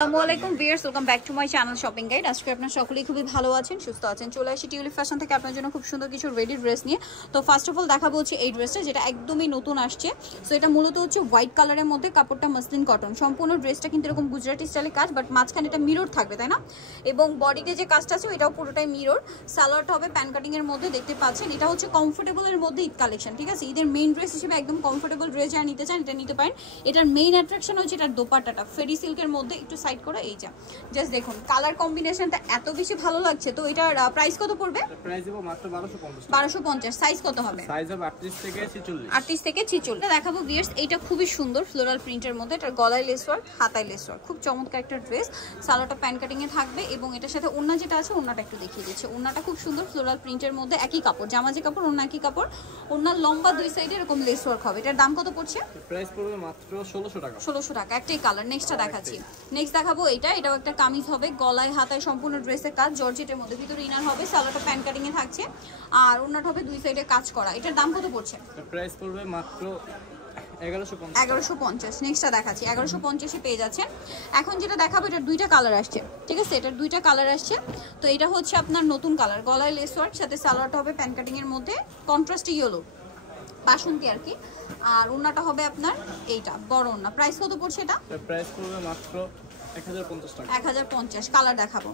আসসালামু আলাইকুম viewers, welcome back to my channel shopping guide. আজকে আপনারা সকলেই খুবই ভালো আছেন, সুস্থ আছেন। চলে আসি টিউলিপ ফ্যাশন থেকে আপনার জন্য খুব সুন্দর কিছু রেডি ড্রেস নিয়ে। তো ফার্স্ট অফ অল দেখাবো হচ্ছে এই ড্রেসটা, যেটা একদমই নতুন আসছে। সো এটা মূলত হচ্ছে হোয়াইট কালারের মধ্যে, কাপড়টা মাসলিন কটন। সম্পূর্ণ ড্রেসটা কিন্তু এরকম গুজরাটি স্টাইলে কাজ, বাট মাঝখানে এটা মিরর থাকবে, তাই না? এবং বডিতে যে কাজটা আছে এটাও পুরোটাই মিরর। সালোয়ারটা হবে প্যান কাটিং এর মধ্যে, দেখতে পাচ্ছেন। এটা হচ্ছে কমফোর্টেবলের মধ্যে ঈদ কালেকশন, ঠিক আছে? ঈদের মেইন ড্রেস হিসেবে একদম কমফোর্টেবল ড্রেস যারা নিতে চান এটা নিতে পারেন। এটার মেইন অ্যাট্রাকশন হচ্ছে এটার দোপাট্টাটা ফেরি সিল্কের মধ্যে, একটু সাইড করে এই যা জাস্ট দেখুন কালার কম্বিনেশনটা এত বেশি ভালো লাগছে। তো এটার প্রাইস কত পড়বে? প্রাইস দেব মাত্র 1250 1250। সাইজ কত হবে? সাইজ হবে 38 থেকে 46। 38 থেকে 46 দেখাবো ভিউয়ার্স। এইটা খুবই সুন্দর ফ্লোরাল প্রিন্টের মধ্যে, এটার গলায় লেস ওয়ার্ক, হাতায় লেস ওয়ার্ক, খুব চমৎকার একটা ড্রেস। সালোয়ারটা প্যান কাটিং এ থাকবে এবং এটার সাথে ওড়না যেটা আছে ওড়নাটা একটু দেখিয়ে দিচ্ছে। ওড়নাটা খুব সুন্দর ফ্লোরাল প্রিন্টের মধ্যে, একই কাপড়, জামা যে কাপড় ওড়না একই কাপড়। ওড়নার লম্বা দুই সাইডে এরকম লেস ওয়ার্ক হবে। এটার দাম কত পড়ছে? প্রাইস পড়বে মাত্র 1600 টাকা। 1600 টাকা। একটাই কালার। নেক্সটটা দেখাচ্ছি। নেক্সট দেখাবো এটাও একটা কামিজ হবে, গলায় হাতায় সম্পূর্ণ ড্রেসের কাজ, জর্জেটের মধ্যে, ভিতরে ইনার হবে, সালোয়ারটা প্যান কাটিং এ থাকছে আর ওড়নাটা হবে দুই সাইডে কাজ করা। এটার দাম কত পড়ছে? প্রাইস পড়বে মাত্র 1150। 1150। নেক্সটটা দেখাচ্ছি, 1150 এ পেয়ে যাচ্ছেন। এখন যেটা দেখাবো এটার দুইটা কালার আসছে, ঠিক আছে? এটার দুইটা কালার আসছে। তো এটা হচ্ছে আপনার নতুন কালার, গলায় লেস ওয়ার্ক, সাথে সালোয়ারটা হবে প্যান কাটিং এর মধ্যে, কন্ট্রাস্ট ইয়েলো বাসন্তী আর কি। আর ওড়নাটা হবে আপনার এইটা বড় ওড়না। প্রাইস কত পড়ছে এটা? প্রাইস পড়বে মাত্র 1050 টাকা। 1050। কালার দেখাবো,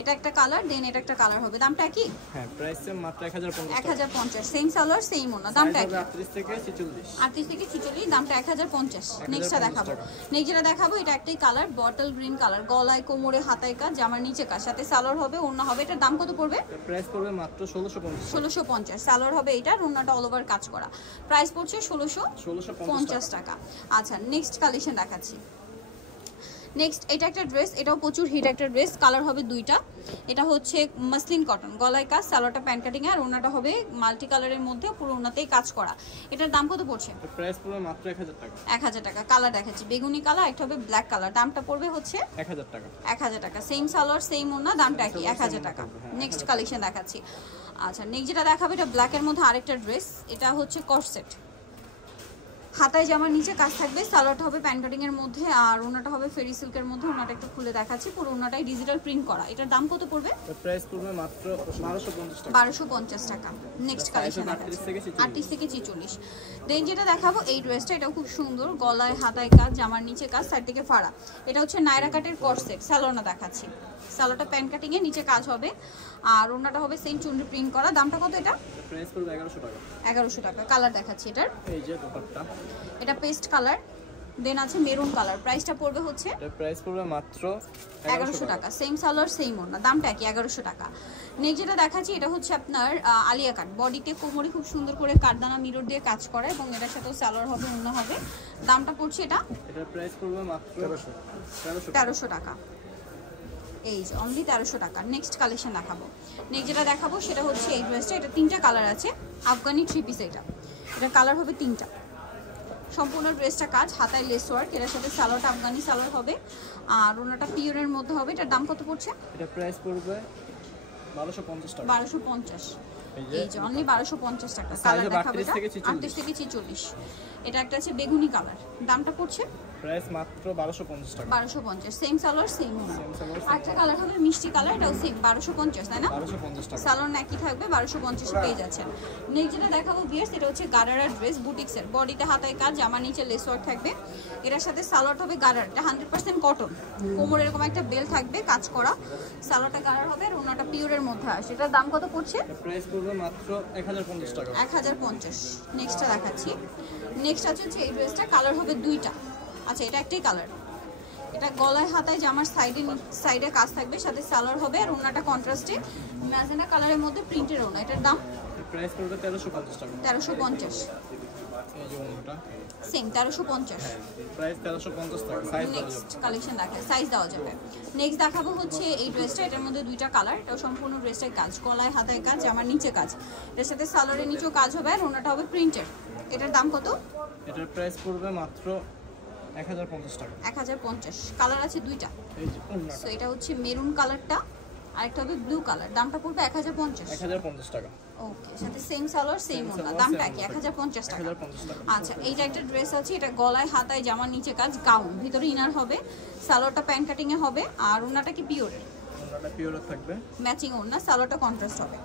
এটা একটা কালার, দেন এটা একটা কালার হবে। দামটা কি? হ্যাঁ, প্রাইস সেম মাত্র 1050 টাকা। 1050। সেম সালোয়ার সেম ওড়না। দামটা কি? 38 থেকে 46। 38 থেকে 46, দামটা 1050। নেক্সটটা দেখাবো। নেক্সট যেটা দেখাবো এটা একটাই কালার, বটল গ্রিন কালার, গলায় কোমরে হাতায় কাজ, জামার নিচে কাজ, সাথে সালোয়ার হবে, ওড়না হবে। এটার দাম কত পড়বে? প্রাইস পড়বে মাত্র 1650। 1650। সালোয়ার হবে এটার, ওড়নাটা অল ওভার কাজ করা। প্রাইস পড়ছে 1650 টাকা। আচ্ছা, নেক্সট কালেকশন দেখাচ্ছি। নেক্সট এটা একটা ড্রেস, এটাও প্রচুর হিট একটা ড্রেস, কালার হবে দুইটা। এটা হচ্ছে মাসলিন কটন, গলায় কাজ, সালোয়ারটা প্যান কাটিং আর ওড়নাটা হবে মাল্টি কালারের মধ্যে, পুরো ওড়নাতেই কাজ করা। এটার দাম কত পড়ছে? প্রাইস পড়বে মাত্র 1000 টাকা। 1000 টাকা। কালার দেখাচ্ছি, বেগুনি কালার, একটা হবে ব্ল্যাক কালার। দামটা পড়বে হচ্ছে 1000 টাকা। 1000 টাকা। সেম সালোয়ার সেম ওড়না, দামটা কি? 1000 টাকা। নেক্সট কালেকশন দেখাচ্ছি। আচ্ছা, নেক্সট যেটা দেখাবো এটা ব্ল্যাকের মধ্যে আরেকটা ড্রেস, এটা হচ্ছে কর্সেট, হাতায় জামার নিচে কাজ থাকবে, সালোয়ারটা হবে প্যান কাটিং এর মধ্যে আর ওড়নাটা হবে ফেরি সিল্কের মধ্যে। ওড়নাটা একটু খুলে দেখাচ্ছি, পুরো ওড়নাটাই ডিজিটাল প্রিন্ট করা। এটার দাম কত পড়বে? প্রাইস পড়বে মাত্র 1250 টাকা। 1250 টাকা। নেক্সট কালেকশন দেখাচ্ছি, 38 থেকে 46। দেন যেটা দেখাবো এই ড্রেসটা, এটাও খুব সুন্দর, গলায় হাতায় কাজ, জামার নিচে কাজ, সাইড থেকে ফাড়া। এটা হচ্ছে নায়রা কাটের কর্সেট, সালোয়ারটা দেখাচ্ছি। সালোয়ারটা প্যান কাটিং এ নিচে কাজ হবে আর ওড়নাটা হবে সেম চুনরি প্রিন্ট করা। দামটা কত এটা? প্রাইস পড়বে 1100 টাকা। 1100 টাকা। কালার দেখাচ্ছি এটার, এই যে দোপাট্টা, এটা পেস্ট কালার, দেন আছে মেরুন কালার। প্রাইসটা পড়বে হচ্ছে প্রাইস পড়বে মাত্র 1100 টাকা। সেম সালোয়ার সেম ওড়না, দামটা কি? 1100 টাকা। নেক্সট যেটা দেখাচ্ছি এটা হচ্ছে আপনার আলিয়া কাট, বডিতে কোমরে খুব সুন্দর করে কাটদানা মিরর দিয়ে কাজ করা এবং এটার সাথেও সালোয়ার হবে, ওড়না হবে। দামটা পড়ছে এটা? এটার প্রাইস পড়বে মাত্র 1300 টাকা। এই যে অনলি 1300 টাকা। নেক্সট কালেকশন দেখাবো। নেক্সট যেটা দেখাবো সেটা হচ্ছে এই ড্রেসটা, এটা তিনটা কালার আছে, আফগানি থ্রি পিস। এটা কালার হবে তিনটা, সম্পূর্ণ ড্রেসটা কাজ, হাতায় লেস ওয়ার্ক, এর সাথে সালোয়ারটা আফগানি সালোয়ার হবে আর ওনাটা পিওরের মধ্যে হবে। এটার দাম কত পড়ছে? এটা প্রাইস পড়বে 1250 টাকা। 1250। এই যে অনলি 1250 টাকা। কালার দেখাবো এটা 38 থেকে 46। এটা একটা আছে বেগুনি কালার, দামটা পড়ছে প্রাইস মাত্র 1250 টাকা। 1250। সেম সালোয়ার সেম ওড়না। আরেকটা কালার হবে মিষ্টি কালার, এটাও সেম 1250, তাই না? 1250 টাকা। সালোয়ার একই থাকবে, 1250 এ পেয়ে যাচ্ছেন। নেক্সট যেটা দেখাবো ভিউয়ার্স, এটা হচ্ছে গারারা ড্রেস, বুটিক্সের, বডিতে হাতায় কাজ, জামার নিচে লেস ওয়ার্ক থাকবে। এটার সাথে সালোয়ার হবে গারার, এটা 100% কটন, কোমরে এরকম একটা বেল থাকবে কাজ করা, সালোয়ারটা গারার হবে আর ওনাটা পিওরের মধ্যে আসে। এটার দাম কত পড়ছে? প্রাইস পড়বে মাত্র 1050 টাকা। 1050। নেক্সটটা দেখাচ্ছি। নেক্সট আছে হচ্ছে এই ড্রেসটা, কালার হবে দুইটা। আচ্ছা, এটা একটাই কালার, এটা গলায় হাতায় জামার সাইডে কাজ থাকবে, সাথে সালোয়ার হবে আর ওনাটা কন্ট্রাস্টে ম্যাজেন্টা কালারের মধ্যে প্রিন্টের ওনা। এটার দাম প্রাইস পড়বে 1350 টাকা। 1350। এই যে ওনাটা সেম 1350। প্রাইস 1350 টাকা। সাইজ নেক্সট কালেকশন দেখায়, সাইজ দেওয়া যাবে। নেক্সট দেখাবো হচ্ছে এই ড্রেসটা, এটার মধ্যে দুইটা কালার, এটা সম্পূর্ণ ড্রেসের কাজ, গলায় হাতায় কাজ, জামার নিচে কাজ, এটার সাথে সালোয়ারের নিচেও কাজ হবে আর ওনাটা হবে প্রিন্টের। এটার দাম কত? এটার প্রাইস পড়বে মাত্র 1050 টাকা। 1050। কালার আছে দুইটা। এই যে ওনাটা, সো এটা হচ্ছে মেরুন কালারটা, আরেকটা হবে ব্লু কালার, দামটা পড়বে 1050। 1050 টাকা। ওকে, সাথে সেম সালোয়ার সেম ওড়না, দামটা কি 1050 টাকা। 1050 টাকা। আচ্ছা, এইটা একটা ড্রেস আছে, এটা গলায় হাতায় জামার নিচে কাজ, গাউন, ভিতরে ইনার হবে, সালোয়ারটা প্যান্ট কাটিং এ হবে, আর ওড়নাটা কি পিওরের, ওড়নাটা পিওর থাকবে, ম্যাচিং ওড়না, সালোয়ারটা কন্ট্রাস্ট হবে।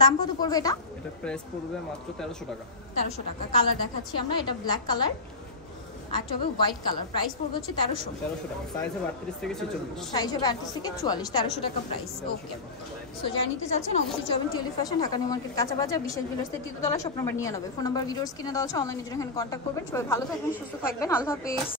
দাম কত পড়বে এটা? এটা প্রাইস পড়বে মাত্র 1300 টাকা। 1300 টাকা। কালার দেখাচ্ছি আমরা, এটা ব্ল্যাক কালার, একটা হবে হোয়াইট কালার, প্রাইস পড়বে হচ্ছে 1300 টাকা। সাইজ হবে 38 থেকে 46। সাইজ হবে 38 থেকে 44, 1300 টাকা প্রাইস। ওকে, সো যারা নিতে চাচ্ছেন অবশ্যই যাবেন Tulip Fashion, Dhaka New Market, কাঁচা বাজার, বিশেষ বিলাসের তৃতীয়তলা, shop number 99। Phone number videos কিনে দেওয়া আছে, অনলাইনে জন্য এখানে কন্ট্যাক্ট করবেন। সবাই ভালো থাকবেন, সুস্থ থাকবেন, আল্লাহ হাফেজ।